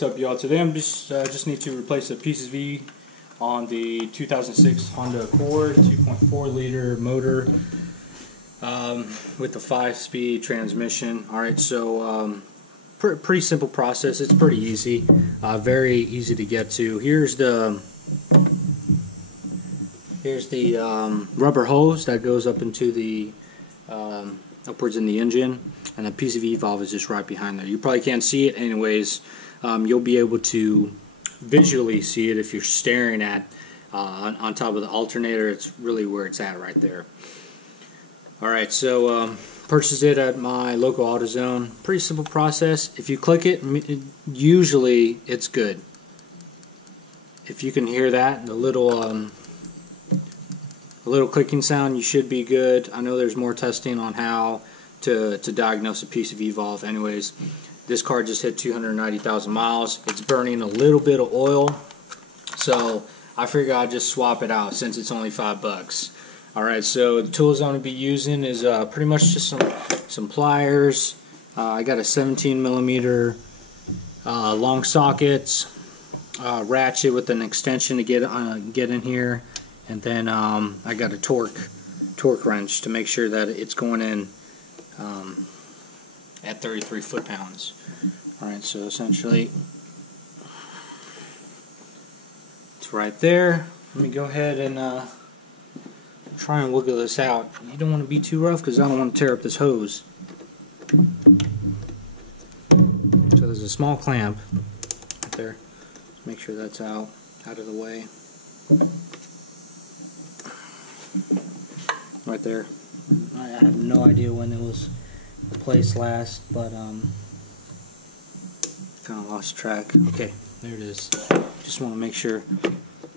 what's up, y'all? Today I'm just need to replace the PCV on the 2006 Honda Accord 2.4 liter motor with the 5-speed transmission. Alright, so pretty simple process. It's pretty easy, very easy to get to. Here's the rubber hose that goes up into the upwards in the engine, and the PCV valve is just right behind there. You probably can't see it anyways. You'll be able to visually see it if you're staring at on top of the alternator. It's really where it's at right there. Alright, so purchased it at my local AutoZone. Pretty simple process. If you click it, usually it's good. If you can hear that, the little clicking sound, you should be good. I know there's more testing on how to diagnose a PCV valve. Anyways, this car just hit 290,000 miles. It's burning a little bit of oil, so I figure I'll just swap it out since it's only $5. Alright, so the tools I'm going to be using is pretty much just some pliers. I got a 17mm long sockets, ratchet with an extension to get in here, and then I got a torque wrench to make sure that it's going in at 33 foot-pounds. Alright, so essentially it's right there. Let me go ahead and try and wiggle this out. You don't want to be too rough because I don't want to tear up this hose. So there's a small clamp right there. Make sure that's out of the way. Right there. I have no idea when it was replaced last, but kind of lost track. Okay, there it is. Just want to make sure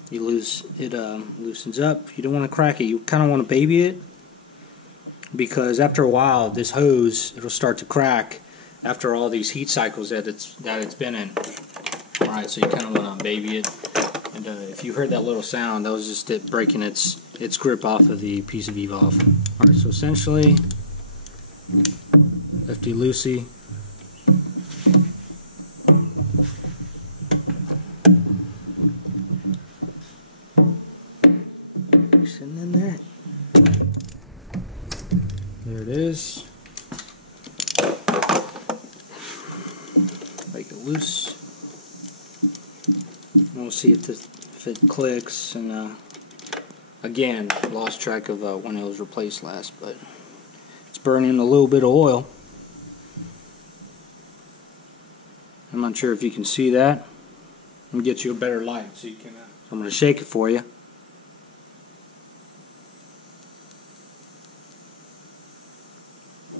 you loosens up. You don't want to crack it. You kind of want to baby it, because after a while this hose, it'll start to crack after all these heat cycles that it's been in. Alright, so you kind of want to baby it. And if you heard that little sound, that was just it breaking its grip off of the PCV valve. Alright, so essentially, lefty loosey. Sitting in there. There it is. Make it loose. We'll see if it clicks. And again, lost track of when it was replaced last, but it's burning a little bit of oil. I'm not sure if you can see that. Let me get you a better light so you can. I'm going to shake it for you.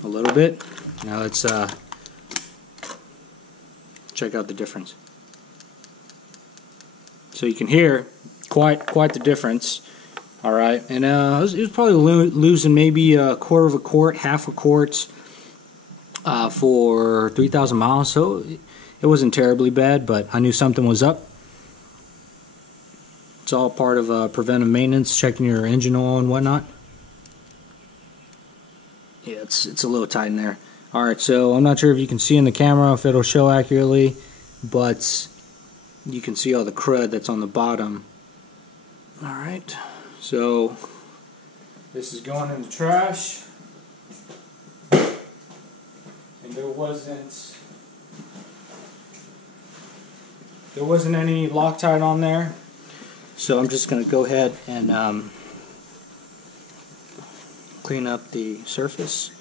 A little bit. Now let's check out the difference. So you can hear quite the difference. All right, and it was probably losing maybe a quarter of a quart, half a quart for 3,000 miles. So it wasn't terribly bad, but I knew something was up. It's all part of preventive maintenance, checking your engine oil and whatnot. Yeah, it's a little tight in there. All right, so I'm not sure if you can see in the camera if it'll show accurately, but you can see all the crud that's on the bottom. Alright, so this is going in the trash, and there wasn't any Loctite on there, so I'm just going to go ahead and clean up the surface.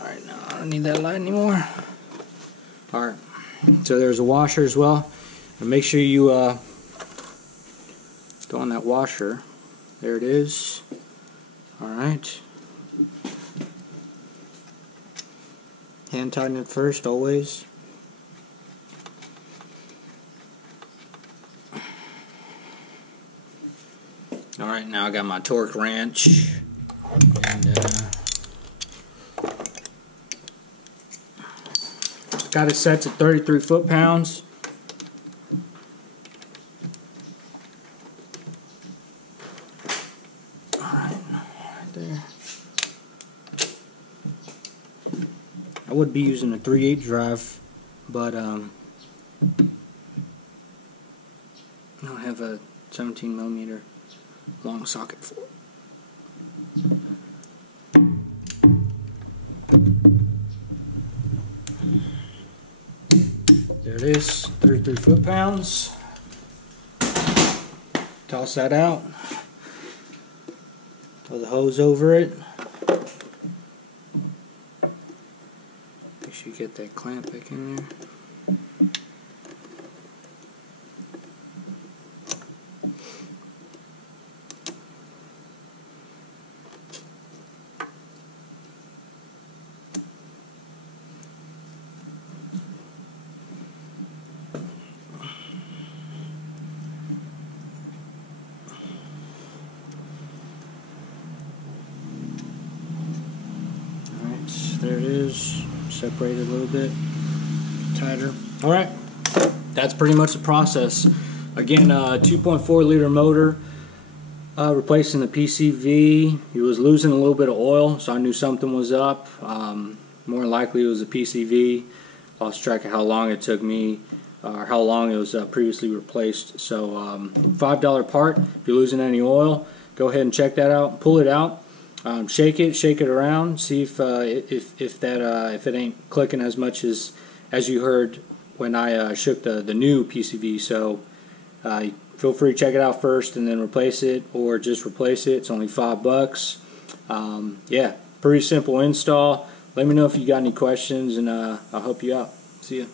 Alright, now I don't need that light anymore. Alright, so there's a washer as well. And make sure you go on that washer. There it is. Alright. Hand tighten it first, always. Alright, now I got my torque wrench. And got it set to 33 foot-pounds. There. I would be using a 3/8 drive, but a 17mm long socket for it. There it is, 33 foot-pounds. Toss that out. Throw the hose over it. Make sure you get that clamp back in there. There it is, separated a little bit tighter. Alright, that's pretty much the process. Again, 2.4 liter motor, replacing the PCV. He was losing a little bit of oil, so I knew something was up. More likely it was a PCV. Lost track of how long it took me, or how long it was previously replaced. So $5 part. If you're losing any oil, go ahead and check that out. Pull it out. Shake it around, see if it ain't clicking as much as you heard when I shook the new PCV. So feel free to check it out first and then replace it, or just replace it. It's only $5. Yeah, pretty simple install. Let me know if you got any questions, and I'll help you out. See ya.